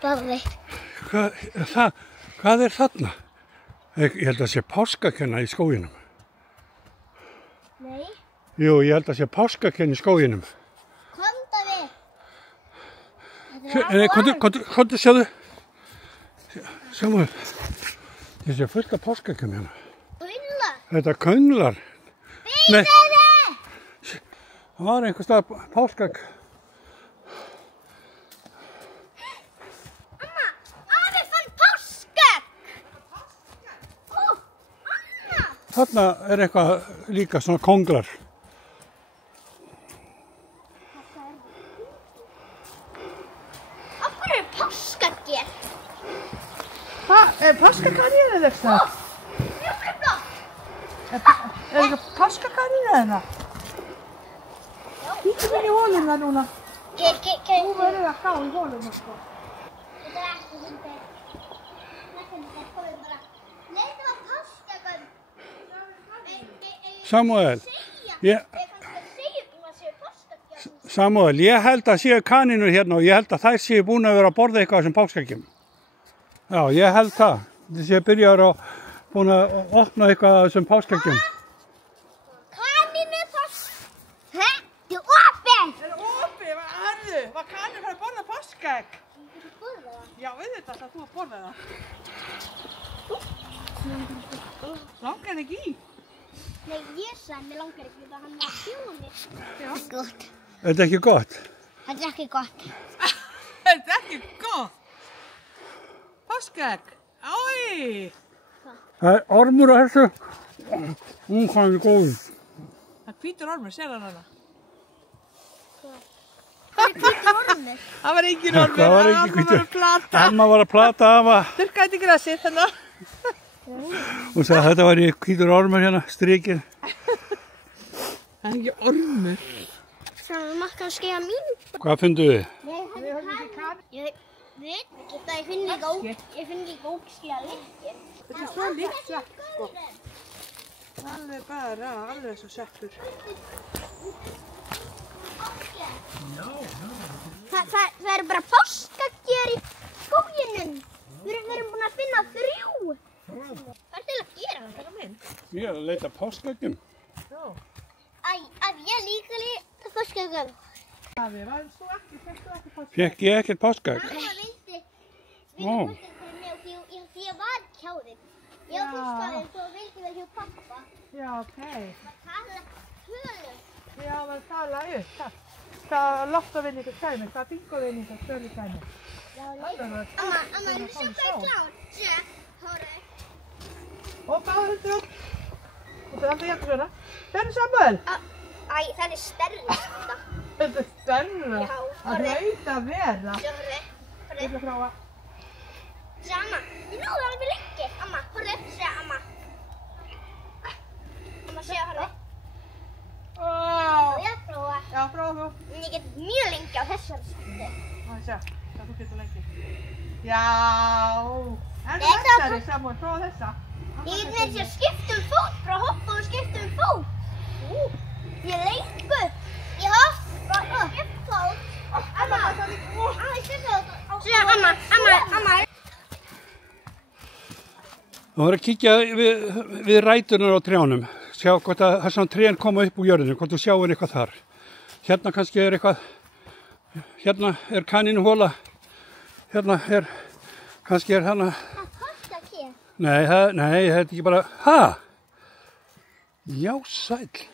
Spáði. Hvað þarna? Ég held að sé páskakenna í skóginum. Nei. Jú, ég held að sé páskakenna í skóginum. Komdu við. Nei, komdu, sjáðu. Sjáðu. Ég sé fullt af páskakenna hérna. Kunglar. Þetta könglar. Nei. Það var einhvers stað páskak. Amma, afi fann páskegg. Ó, Anna. Þarna eitthvað líka svona konglar. Af hverju páskaegg? Páskakanínur er það? Mjólkurblokk. Er það páskakanínur eða? Kíkjum inn í hóluna núna. Þú verður að gá í hóluna sko. Þetta ekki hundið. Þetta komið bara. Nei, það var páskaegg. Samúel, Samúel, ég held að séu kanínur hérna og ég held að þær séu búin að vera að borða eitthvað af þessum páskaeggjum. Já, ég held það. Þið séu byrjar og búin að opna eitthvað af þessum páskaeggjum. Kanínur páskaegg. Þetta er opið. Er það opið? Var kanínur fara að borða páskaegg? Já, auðvitað að þú að borða það. Langar ekki í? Nei, ég sagði, mér langar ekki að hann er fjónir. Já. Gott. Þetta er ekki gott. Þetta er ekki gott. Þetta er ekki gott. Páskaegg. Ói. Það er ormur á þessu. Hvað er góð. Það hvítur ormur, sér hann hana? Það er hvítur ormur. Það var engin ormur. Það var ekki hvítur. Amma var að plata afa. Þurrkaði þetta grasið þennan. Og sagði að þetta var hvítur ormur hérna, strikinn. Það er ekki ormur. Það maður kannski að mín. Hvað fundu þið? Ég veit ekki það, ég finn líka ógeðslega lykkir. Þetta er svo líkt svepp, sko. Alveg bara, alveg svo sveppur. Það eru bara páskaeggjur í skóginum. Við erum búin að finna 3. Hvað er til að gera þetta? Ég er að leita páskaeggjum. Já. Að ég líka leita páskaeggjum. Það var svo ekki, fekk þú ekki páskaegg? Fekk ég ekkert páskaegg? Mamma vildi Ó. páskaegg fyrir mig og ég var hjá þeim. Ég var páskaegg svo vildi við hjá pappa. Já, ok. Það tala tölum. Já, það tala upp. Það lottovinningur kæmi, það bingovinningur tölu kæmi. Amma, þú sjá hvað er klár. Sjá, hóra. Og báður þetta upp. Og það er alltaf hjálpa svona. Það er Samuel. Æ, það er stærri þetta. Þetta er stærra. Já, Það hlaut að vera. Sjá, hóra. Ég ætla að prófa. Sjá, amma. Ég náði alveg lengi. Amma, hóra. Sjá, amma. Amma, sjá, hóra. Ó. Ég prófa. Já, prófa þú. Ég get mjög lengi á þessari stundu. Það sjá, það þú getur lengi. Já. En Nei, þessari, Samuel, prófa þessa. Ég get með þess að skipta fót, bara hoppa og skipta fót. Ég er lengur. Ég hoppa og skipta fót. Amma, skipta fót. Sjá, amma. Það var að kíkja við ræturnar á trjánum. Sjá hvort að þessum trén koma upp úr jörðinu, hvort þú sjáir eitthvað þar. Hérna kannski er eitthvað, hérna er kanínuhola. Hérna er, kannski er hérna. Það kosti ekki. Nei, þetta er ekki bara, Já, sæll.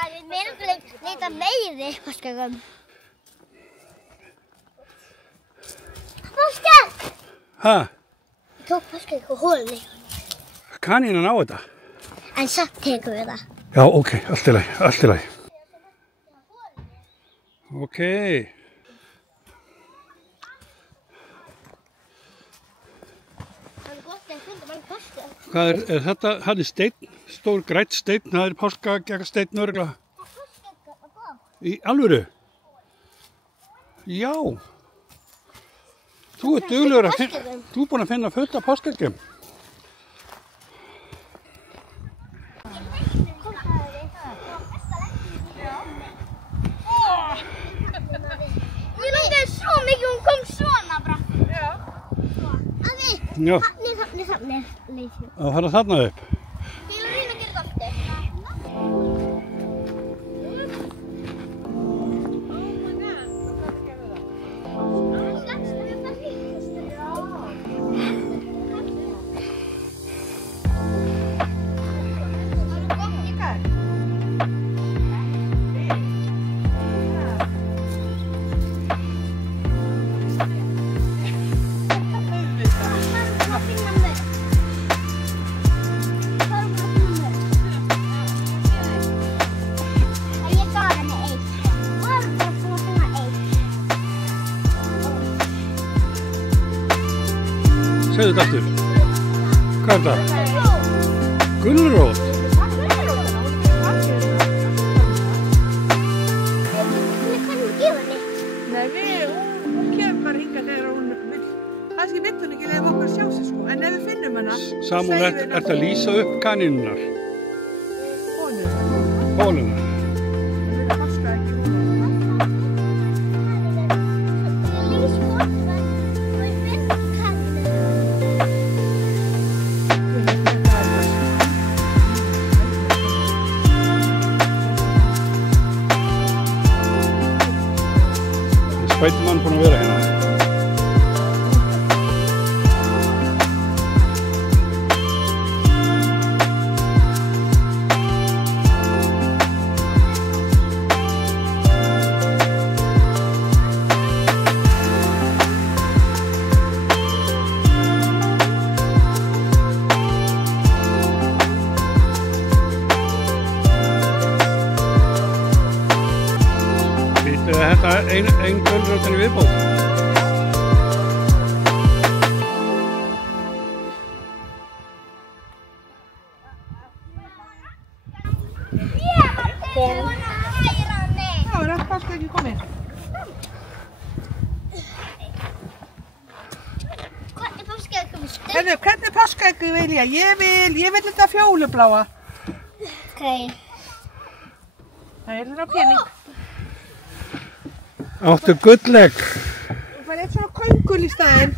Að við meðum leita meiri páskaeggjum. Páskaegg! Ég tók páskaegg og holni. Kanínan á þetta. En samt tekum við það. Já, ok, allt í lagi. Ok. Það er gott að finna bara páskaegg. Hvað er þetta? Það er steinn, stór grætt steinn, það er páskaeggjasteinnn örugglega. Páskaegg og góð. Í alvöru? Já. Þú ert duglegur að finna, þú er búin að finna fullt af páskaeggjum. Já, Þarna leysið. að fara þarna upp. Ég vil reyna að gera þetta aftur. Segðu þetta aftur. Hvað er það? Gulrót. Nei, hún kemur bara hingað þegar hún vill. Kannski vill hún ekki leyfa okkur að sjá sig sko, en ef við finnum hana... Samúel, ertu að lýsa upp kanínunar? Hólunar. Spiderman búinn að vera hérna. Þetta er ein gulrótin í viðbót. Já, er allt páskaegg komið? Hvernig páskaegg komið? Hvernig páskaegg vil ég? Ég vil þetta fjólubláa. Ok. Það er þetta pening. Áttu gullegg. Þú fær eitt svona köngul í staðinn.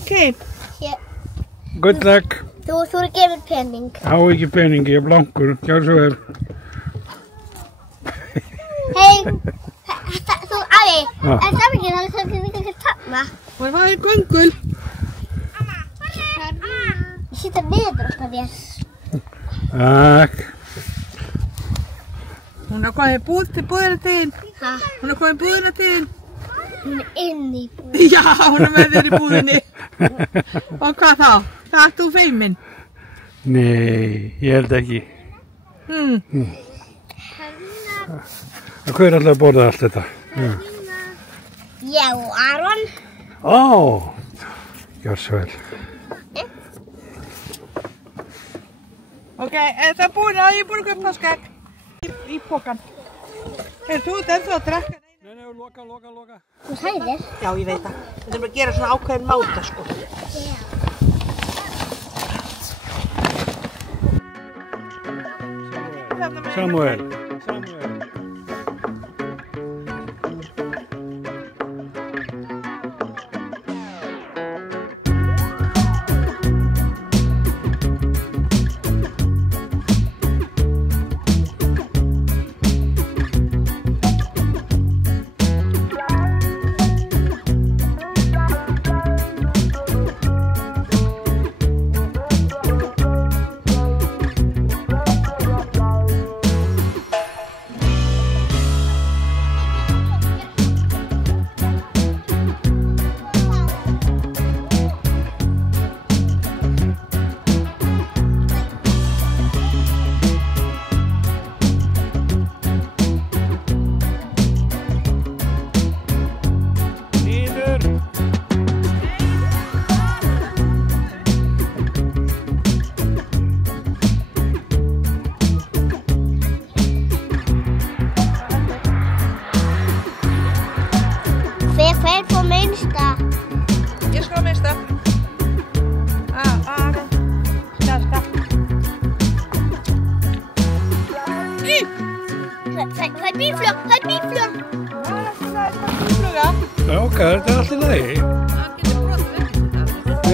Ok. Hér. Gullegg. Þú er að gefa mér pening. Há ekki peningi, ég er blankur. Gjör svo vel. Hei. Þú, afi. Já. En það er ekki þarna. Og það er köngul. Ég setja niður okkar þér. Takk. Hún er komið búðina til þín. Hæ? Hún er komið búðina til þín. Hún er inni í búðinni. Já, hún er með þér í búðinni. Og hvað þá? Það ert þú feiminn? Nei, ég held ekki. Hver er alltaf að borða allt þetta? Ég og Aron. Ó, gjör svo vel. Ok, er það búin að ég er búin að köpa páskaegg í pokan. Þú ert ennþá að drekka? Nei, loka. Þú hæðir. Já, ég veit það. Við þurfum að gera svona ákveðin máta, sko. Samúel.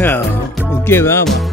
Já, og gefið af hann.